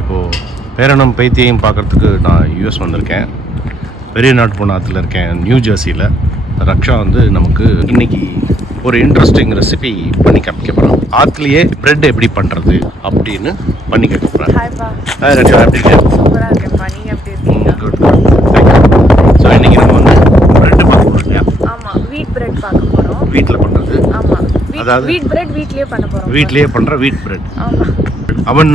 இப்போது பேரனும் பேத்தியையும் பார்க்குறதுக்கு நான் யூஎஸ் வந்திருக்கேன். பெரிய நாட்டு போனாத்தில் இருக்கேன், நியூ ஜெர்சியில். ரக்ஷா வந்து நமக்கு இன்னைக்கு ஒரு இன்ட்ரெஸ்டிங் ரெசிபி பண்ணி காமிக்க போகிறோம். ஆற்றுலேயே பிரெட் எப்படி பண்ணுறது அப்படின்னு பண்ணி கேட்க போகிறேன். ஹாய் ரக்ஷா, எப்படி இருக்கேன்? சூப்பராக இருக்கேன்ப்பா, நீங்கள் எப்படி இருக்கீங்க? Good good, thank you. ஸோ இன்றைக்கி நம்ம வந்து பிரெட்டு பார்க்க போகிறோம் இல்லையா? ஆமாம், வீட் பிரெட் பார்க்க போகிறோம். வீட்டில் பண்ணுறது. ஆமாம், அதாவது வீட் பிரெட் வீட்லேயே பண்ண போகிறோம். வீட்லேயே பண்ணுற வீட் பிரெட். ஆமாம். அவன்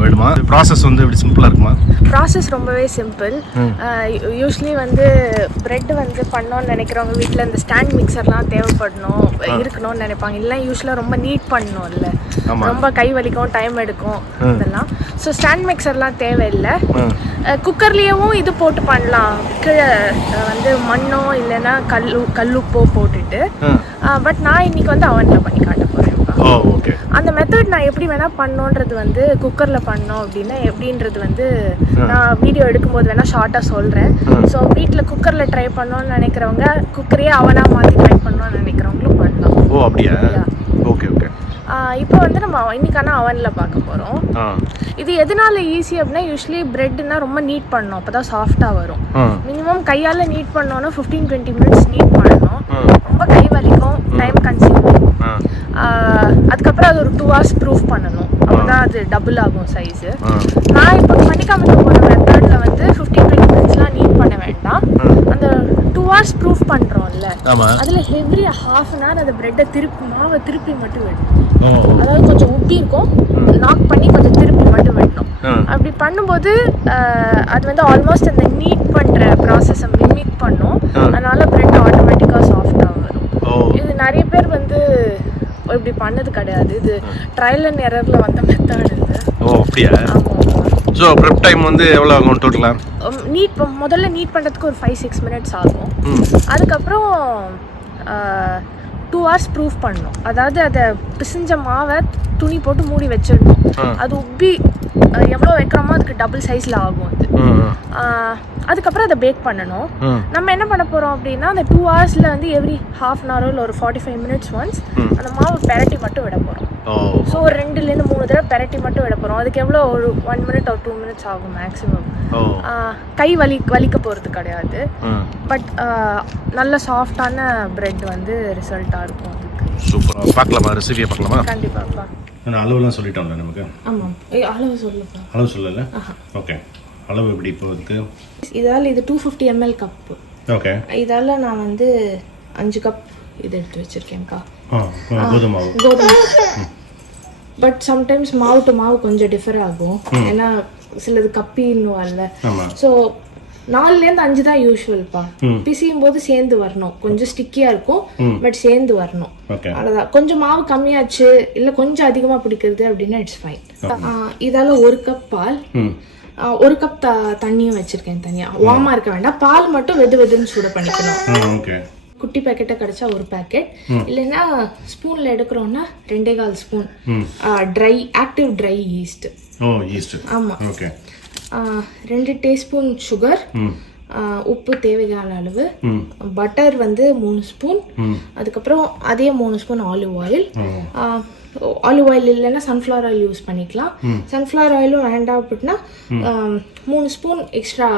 வேணுமா? ப்ராசஸ் வந்து இப்படி சிம்பிளாக இருக்குமா? ப்ராசஸ் ரொம்பவே சிம்பிள். யூஸ்வலி வந்து பிரெட் வந்து பண்ணோன்னு நினைக்கிறவங்க வீட்டில் இந்த ஸ்டாண்ட் மிக்சர்லாம் தேவைப்படணும் இருக்கணும்னு நினைப்பாங்க. இல்லை யூஸ்வலாக ரொம்ப நீட் பண்ணணும், இல்லை ரொம்ப கை வலிக்கும், டைம் எடுக்கும் இதெல்லாம். ஸோ ஸ்டாண்ட் மிக்சர்லாம் தேவையில்லை. குக்கர்லேயும் இது போட்டு பண்ணலாம். கீழே வந்து மண்ணோ இல்லைன்னா கல்லுப்போ போட்டுட்டு. பட் நான் இன்னைக்கு வந்து அவனில் பண்ணி காட்ட போகிறேன். அந்த மெத்தட் நான் எப்படி வேணா பண்ணோன்றது வந்து குக்கரில் பண்ணோம் அப்படின்னா எப்படின்றது வந்து நான் வீடியோ எடுக்கும்போது வேணா ஷார்ட்டாக சொல்கிறேன். ஸோ வீட்டில் குக்கரில் ட்ரை பண்ணோன்னு நினைக்கிறவங்க குக்கரையே அவனாக மாற்றி ட்ரை பண்ணோன்னு நினைக்கிறவங்களும் பண்ணலாம். ஓ அப்படியா? Okay okay. இப்போ வந்து நம்ம இன்னைக்கான அவனில் பார்க்க போகிறோம். இது எதனால ஈஸி அப்படின்னா யூஸ்வலி பிரெட்னா ரொம்ப நீட் பண்ணணும், அப்போ தான் சாஃப்டாக வரும். மினிமம் கையால் நீட் பண்ணோன்னா 15-20 மினிட்ஸ் நீட் பண்ணணும். ரொம்ப கை வலிக்கும், டைம் கன்சியூமிங். அதுக்கப்புறம் அது ஒரு 2 hours ப்ரூஃப் பண்ணணும், அப்போ தான் அது டபுள் ஆகும் சைஸு. நான் இப்போ பண்ணிக்காம போகிற மெத்தடில் வந்து 15-20 மினிட்ஸ்லாம் நீட் பண்ண வேண்டாம். அந்த 2 hours ப்ரூஃப் பண்ணுறோம்ல, அதில் எவ்ரி ½ an hour அந்த பிரெட்டை மாவை திருப்பி மட்டும் விடணும். அதாவது கொஞ்சம் உப்பி இருக்கும், நாக் பண்ணி கொஞ்சம் திருப்பி மட்டும் விடணும். அப்படி பண்ணும்போது அது வந்து ஆல்மோஸ்ட் அந்த நீட் பண்ணுற ப்ராசஸை மிமிக் பண்ணும். அதனால பிரெட் ஆட்டோமேட்டிக்காக சாஃப்டாக வரும். இது நிறைய பேர் வந்து இப்படி பண்ணது கிடையாது. இது ட்ரையல் அண்ட் எரர்ல வந்த மெத்தட் இது. ஓ அப்படியா? ஸோ ப்ரெப் டைம் வந்து எவ்வளோ ஆகும் டோட்டலாக? முதல்ல நீட் பண்ணுறதுக்கு ஒரு 5-6 மினிட்ஸ் ஆகும். அதுக்கப்புறம் 2 hours ப்ரூஃப் பண்ணணும். அதாவது அதை பிசைஞ்ச மாவை துணி போட்டு மூடி வச்சிடணும். அது உப்பி எவ்வளோ வைக்கிறோமோ அதுக்கு டபுள் சைஸில் ஆகும் அது. அதுக்கப்புறம் அதை பேக் பண்ணணும். நம்ம என்ன பண்ண போகிறோம் அப்படின்னா அந்த 2 hours வந்து எவ்ரி ½ an hour இல்லை ஒரு 45 minutes ஒன்ஸ் அந்த மாவு பெரட்டி மட்டும் விட போகிறோம். ஸோ ஒரு 2-3 தடவை பெரட்டி மட்டும் விட போகிறோம். அதுக்கு எவ்வளோ ஒரு 1 minute or 2 minutes ஆகும் மேக்ஸிமம். கை வலிக்க போகிறது கிடையாது. பட் நல்ல சாஃப்டான பிரெட் வந்து ரிசல்ட்டாக இருக்கும். அதுக்கு சூப்பராக பார்க்கலாமா? ரெசிபியை பார்க்கலாமா? கண்டிப்பாக. நான் அளவுலாம் சொல்லிட்டோம்ல நமக்கு. ஆமாம், அளவு சொல்லப்பா. அளவு சொல்லலை? ஓகே. அளவு எப்படி இப்போ இருக்கு? இதால் இது 250 ml கப்பு. ஓகே. இதால் நான் வந்து 5 கப் இது எடுத்து வச்சுருக்கேன்க்கா. கோதுமை. பட் சம்டைம்ஸ் மாவு டு மாவு கொஞ்சம் டிஃபர் ஆகும். ஏன்னா சிலது கப்பின்னுவாங்கல்ல. ஸோ 4-5 தான் யூஸ்வல்ப்பா. பிசியும் போது சேர்ந்து வரணும். கொஞ்சம் ஸ்டிக்கியா இருக்கும், பட் சேர்ந்து வரணும். அவ்வளோதான். கொஞ்சம் மாவு கம்மியாச்சு இல்லை கொஞ்சம் அதிகமாக பிடிக்கிறது அப்படின்னா இட்ஸ் ஃபைன். இதால 1 கப் பால், 1 கப் தண்ணியும் வச்சிருக்கேன் தனியா. வார்மா இருக்க வேண்டாம், பால் மட்டும் வெதுன்னு சூட பண்ணிக்கணும். குட்டி பேக்கெட்டை கிடைச்சா 1 பேக்கெட், இல்லைன்னா ஸ்பூன்ல எடுக்கிறோம்னா 2.25 ஸ்பூன் ஆக்டிவ் ட்ரை ஈஸ்ட். ஆமா. 2 டீஸ்பூன் சுகர், உப்பு தேவையான அளவு, பட்டர் வந்து 3 ஸ்பூன், அதுக்கப்புறம் அதே 3 spoon olive oil. Olive oil இல்லைன்னா சன்ஃப்ளவர் ஆயில் யூஸ் பண்ணிக்கலாம். சன்ஃப்ளவர் ஆயிலும் வேண்டாம் அப்படின்னா 3 ஸ்பூன் எக்ஸ்ட்ரா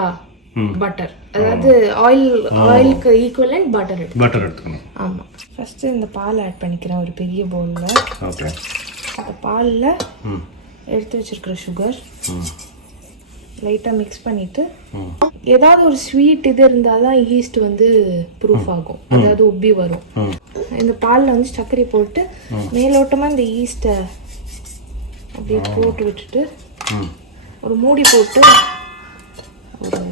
பட்டர், அதாவது ஆயிலுக்கு ஈக்குவலன்ட் பட்டர் எடுத்துக்கணும். ஆமாம். ஃபஸ்ட்டு இந்த பால் ஆட் பண்ணிக்கிறேன் ஒரு பெரிய பவுலில். ஓகே. அந்த பாலில் எடுத்து வச்சிருக்கிற சுகர் லைட்டாக மிக்ஸ் பண்ணிவிட்டு, ஏதாவது ஒரு ஸ்வீட் இது இருந்தால் தான் ஈஸ்ட் வந்து ப்ரூஃப் ஆகும், அதாவது உப்பி வரும். இந்த பாலில் வந்து சர்க்கரை போட்டு மேலோட்டமாக இந்த ஈஸ்ட்டை அப்படியே போட்டு விட்டுட்டு ஒரு மூடி போட்டு ஒரு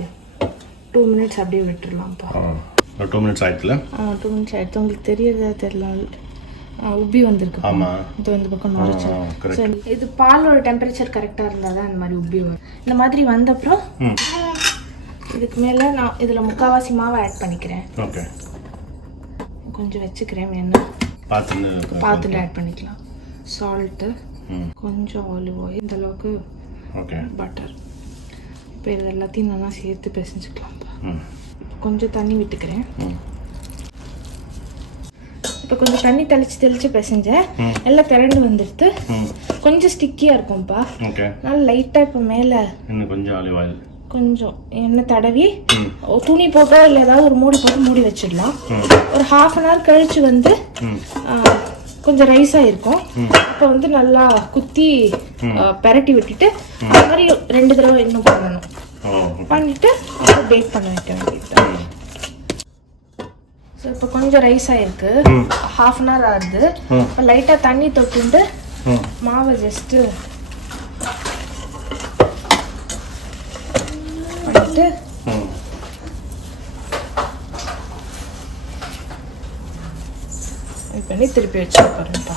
2 minutes அப்படியே விட்டுடலாம்ப்பா. 2 minutes ஆயிடுச்சுல? 2 minutes ஆயிடுச்சு. உங்களுக்கு தெரியறதா தெரியல, உப்பி வந்திருக்கு. இது வந்து பக்கம் நுரைச்சு. சரி, இது பாலோட டெம்பரேச்சர் கரெக்டாக இருந்தால் தான் இந்த மாதிரி உப்பி வரும். இந்த மாதிரி வந்தப்புறம் இதுக்கு மேலே நான் இதில் முக்கால்வாசி மாவை ஆட் பண்ணிக்கிறேன். ஓகே. கொஞ்சம் வச்சுக்கிறேன், வேணா பாத்தில் ஆட் பண்ணிக்கலாம். சால்ட்டு, கொஞ்சம் ஆலிவ் ஆயில், இந்த அளவுக்கு பட்டர். இப்போ இது எல்லாத்தையும் நல்லா சேர்த்து பிசைஞ்சுக்கலாம். கொஞ்சம் தண்ணி விட்டுக்கிறேன். இப்போ இப்போ கொஞ்சம் தண்ணி தெளிச்சு பிசைஞ்சேன், எல்லாம் திரண்டு வந்துடுது. கொஞ்சம் ஸ்டிக்கியாக இருக்கும்ப்பா. நல்லா லைட்டாக இப்போ மேலே இன்னும் கொஞ்சம் ஆலிவ் ஆயில் கொஞ்சம் எண்ணெய் தடவி துணி போட்டோ இல்லை ஏதாவது ஒரு மூடி போட்டு மூடி வச்சிடலாம். ஒரு 1/2 hour கழிச்சு வந்து கொஞ்சம் ரைஸாக இருக்கும். அப்போ வந்து நல்லா குத்தி பெரட்டி விட்டுட்டு அது மாதிரி 2 தடவை இன்னும் பண்ணணும். பண்ணிட்டு அப்புறம் பேக் பண்ண வைக்க வேண்டியது. ஸோ இப்போ கொஞ்சம் ரைஸ் ஆகிருக்கு, 1/2 hour ஆகுது. இப்போ லைட்டாக தண்ணி தொட்டுண்டு மாவை ஜஸ்ட்டு பண்ணிட்டு இது பண்ணி திருப்பி வச்சு பாருங்கப்பா.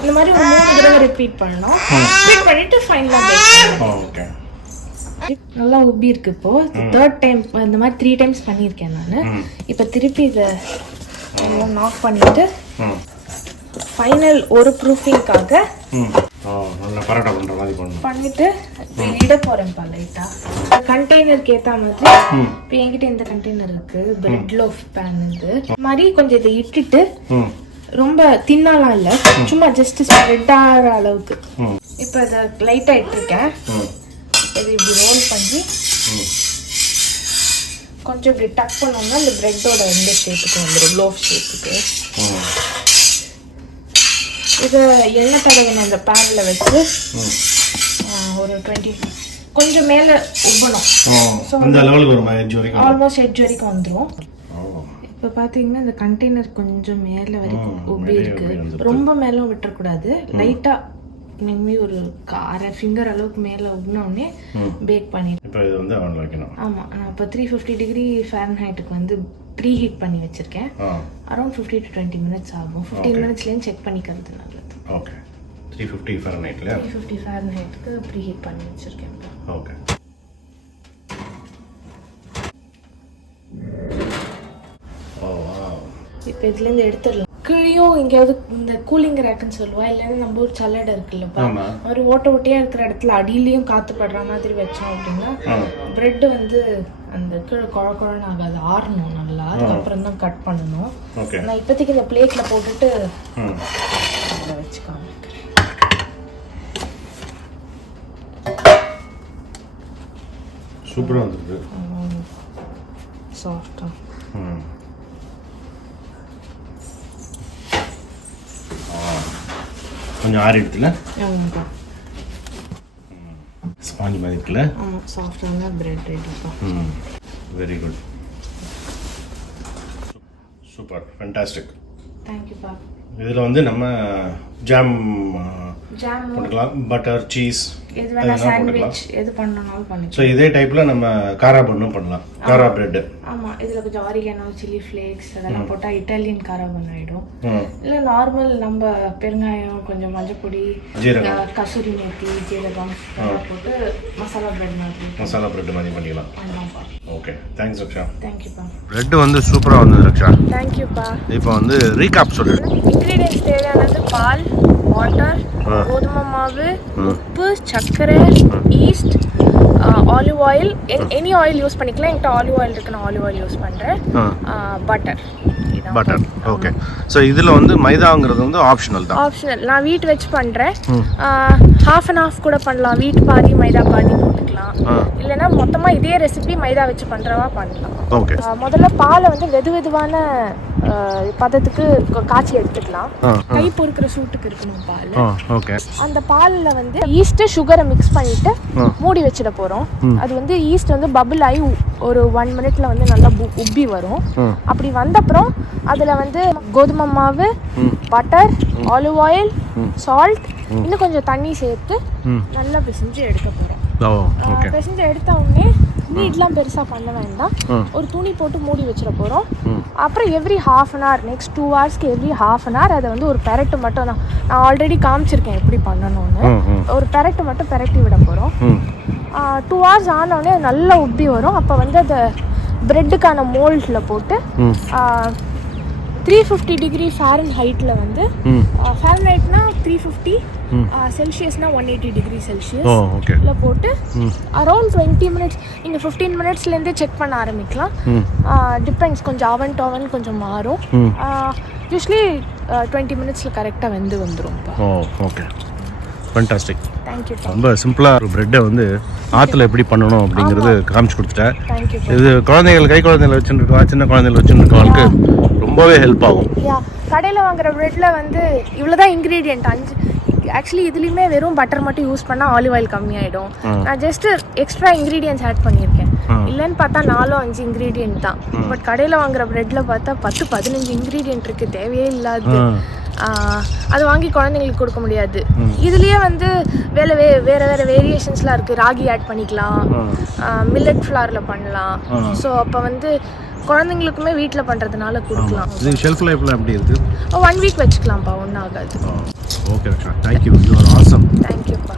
இந்த மாதிரி ஒரு 3 தடவை ரிப்பீட் பண்ணணும். ரிப்பீட் பண்ணிட்டு ஃபைனலாக பேக் பண்ணணும். நல்லா உப்பி இருக்கு. இப்போ 3rd டைம் இந்த மாதிரி 3 times பண்ணியிருக்கேன் நான். இப்போ திருப்பி இதை நாக் பண்ணிட்டு ஃபைனல் ஒரு ப்ரூஃபிங்காக பண்ணிட்டு இட போறேன்ப்பா லைட்டா. கண்டெய்னருக்கு ஏற்ற மாதிரி இப்போ என்கிட்ட இந்த கண்டெய்னர் இருக்கு, பிரெட் லோஃப் பேன். இது மாதிரி கொஞ்சம் இதை இட்டுட்டு ரொம்ப தின்னாலாம் இல்லை, சும்மா ஜஸ்ட் ஸ்ப்ரெட் ஆகிற அளவுக்கு இப்போ இதை லைட்டாக இட்டிருக்கேன். இது இப்படி ரோல் பண்ணி கொஞ்சம் இப்படி டக் பண்ணோம்னா இந்த பிரெட்டோட இந்த ஷேப்புக்கு வந்துடும், லோஃப் ஷேப்புக்கு. இதை எண்ணெய் தடவின அந்த பேனில் வச்சு ஒரு 20 கொஞ்சம் மேலே உப்பணும். ஆல்மோஸ்ட் எட்ஜ் வரைக்கும் வந்துடும். இப்போ பார்த்தீங்கன்னா இந்த கண்டெய்னர் கொஞ்சம் மேலே வரைக்கும் உப்பி இருக்கு. ரொம்ப மேலே விட்டுறக்கூடாது, லைட்டாக இனிமே ஒரு 1/2 ஃபிங்கர் அளவுக்கு மேலே உடனே பேக் பண்ணிடுறேன். இப்போ இது வந்து அவன் வைக்கணும். ஆமாம், நான் இப்போ 350 degree Fahrenheitக்கு வந்து ப்ரீ ஹீட் பண்ணி வச்சுருக்கேன். அரௌண்ட் 15 to 20 minutes ஆகும். 15 minutesலேயும் செக் பண்ணிக்கிறது நல்லது. ஓகே, 350 Fahrenheitல 350 Fahrenheitக்கு ப்ரீ ஹீட் பண்ணி வச்சுருக்கேன். ஓகே. இப்போ இதுலேருந்து எடுத்துடலாம். கீழேயும் எங்கேயாவது இந்த கூலிங் ரேக்குன்னு சொல்லுவா, இல்லைன்னா நம்ம ஒரு சல்லடை இருக்குல்லப்பா, ஒரு ஓட்டையாக இருக்கிற இடத்துல அடியிலையும் காற்று படுற மாதிரி வச்சோம் அப்படின்னா பிரெட் வந்து அந்த கீழே குழன்னு ஆகாது, ஆறணும் நல்லா. அதுக்கப்புறம் தான் கட் பண்ணணும். நான் இப்போதைக்கு இந்த பிளேட்டில் போட்டுட்டு அதில் வச்சு காமிக்கிறேன். சூப்பராக வந்துருக்கு, சாஃப்டாக. கொஞ்சம் ஆறி எடுத்துல ஸ்பாஞ்ச் மாதிரி இருக்குல்ல. ஆமாம், சாஃப்டான பிரெட் ரெடிப்பா. Very good, super, fantastic. தேங்க்யூப்பா. இதில் வந்து நம்ம ஜாம் போட்டுக்கலாம், பட்டர், சீஸ் எது வேணா, சாண்ட்விச் எது பண்ணனாலும் பண்ணிக்கலாம். ஸோ இதே டைப்பில் நம்ம காரா பண்ணும் பண்ணலாம், காரா பிரெட். ஆமாம், இதில் கொஞ்சம் ஆரிகானோ, சில்லி ஃப்ளேக்ஸ் அதெல்லாம் போட்டால் இட்டாலியன் காரா பண்ண ஆகிடும். இல்லை நார்மல் நம்ம பெருங்காயம், கொஞ்சம் மஞ்சப்பொடி, கசூரி மேத்தி, ஜீரகம் போட்டு மசாலா பிரெட் மாதிரி பண்ணிக்கலாம். ஆமாம்ப்பா. ஓகே, தேங்க்ஸ் ரக்ஷா. தேங்க்யூப்பா. பிரெட் வந்து சூப்பராக வந்தது ரக்ஷா. தேங்க்யூப்பா. இப்போ வந்து ரீகாப் சொல்லு. இன்க்ரீடியன்ஸ் தேவையானது பால், வாட்டர், கோதுமை மாவு, உப்பு, சர்க்கரை, yeast, olive oil, any oil use பண்ணிக்கலாம். என்கிட்ட ஆலிவ் ஆயில் இருக்கு, நான் ஆலிவ் ஆயில் யூஸ் பண்ணுறேன். பட்டர். ஓகே. ஸோ இதில் வந்து மைதாங்கிறது வந்து ஆப்ஷனல் தான். ஆப்ஷனல். நான் வீட் வச்சு பண்ணுறேன். 1/2 கூட பண்ணலாம், வீட் பாதி மைதா பாதி போட்டுக்கலாம். இல்லைன்னா மொத்தமாக இதே ரெசிபி மைதா வச்சு பண்ணுறவா பண்ணலாம். ஓகே. முதல்ல பாலை வந்து வெதுவான பதத்துக்கு காய்ச்சி எடுத்துக்கலாம். கை பொறுக்கிற சூட்டுக்கு இருக்கணும் பால். ஓகே. அந்த பாலில் வந்து ஈஸ்ட், சுகரை மிக்ஸ் பண்ணிட்டு மூடி வச்சிட போகிறோம். அது வந்து ஈஸ்ட் வந்து பபிள் ஆகி ஒரு 1 minute வந்து நல்லா உப்பி வரும். அப்படி வந்தப்புறம் அதில் வந்து கோதுமை மாவு, பட்டர், ஆலிவ் ஆயில், சால்ட், இன்னும் கொஞ்சம் தண்ணி சேர்த்து நல்லா பிசைஞ்சு எடுக்க போகிறோம். பிசைஞ்சு எடுத்த உடனே நீட்லாம் பெருசாக பண்ண வேண்டாம், ஒரு துணி போட்டு மூடி வச்சிட போகிறோம். அப்புறம் every 1/2 hour, next 2 hours every 1/2 hour அதை வந்து ஒரு பெரட்டு மட்டும் தான், நான் ஆல்ரெடி காமிச்சிருக்கேன் எப்படி பண்ணணும்னு. ஒரு பெரட்டு மட்டும் பெரட்டி விட போகிறோம். 2 hours ஆனோடனே நல்லா உப்பி வரும். அப்போ வந்து அதை பிரெட்டுக்கான மோல்டில் போட்டு 350 டிகிரி ஃபாரன்ஹைட்டில் வந்து ஃபாரன்ஹைட்னா 350 செல்சியஸ்னா 180 டிகிரி செல்சியஸ் இதில் போட்டு அரௌண்ட் 20 மினிட்ஸ் நீங்கள் 15 மினிட்ஸ்லேருந்தே செக் பண்ண ஆரம்பிக்கலாம். டிபெண்ட்ஸ், கொஞ்சம் அவன் டு அவன் கொஞ்சம் மாறும். யூஸ்வலி 20 மினிட்ஸில் கரெக்டாக வெந்து வந்துடும்ப்பா. Okay, fantastic. தேங்க்யூ. ரொம்ப சிம்பிளாக ஒரு ப்ரெட்டை வந்து ஆற்றுல எப்படி பண்ணணும் அப்படிங்கிறது காமிச்சு கொடுத்துட்டேன். தேங்க்யூ. இது குழந்தைகள், கை குழந்தைகள் வச்சுருக்கா, சின்ன குழந்தைகள் வச்சுருக்கவங்களுக்கு ரொம்பவே ஹெல்ப் ஆகும். கடையில் வாங்குற ப்ரெட்டில் வந்து இவ்வளோதான் இன்க்ரீடியன்ட். ஆக்சுவலி இதுலேயுமே வெறும் பட்டர் மட்டும் யூஸ் பண்ணால் ஆலிவ் ஆயில் கம்மியாயிடும். நான் ஜஸ்ட் எக்ஸ்ட்ரா இன்க்ரீடியன்ஸ் ஆட் பண்ணியிருக்கேன். இல்லைன்னு பார்த்தா 4-5 இன்க்ரீடியன்ட் தான். பட் கடையில் வாங்குற ப்ரெட்டில் பார்த்தா 10-15 இன்க்ரீடியன்ட் இருக்குது, தேவையே இல்லாது. அது வாங்கி குழந்தைங்களுக்கு கொடுக்க முடியாது. இதுலேயே வந்து வேறு வேரியேஷன்ஸ்லாம் இருக்குது. ராகி ஆட் பண்ணிக்கலாம், மில்லட் ஃப்ளாரில் பண்ணலாம். ஸோ அப்போ வந்து குழந்தைங்களுக்குமே வீட்டில் பண்ணுறதுனால கொடுக்கலாம். இது ஷெல்ஃப் லைஃப்லாம் எப்படி இருக்குது? 1 வீக் வச்சுக்கலாம்ப்பா, ஒன்றும் ஆகாது. Okay Raksha, thank you. You are awesome. தேங்க்யூப்பா.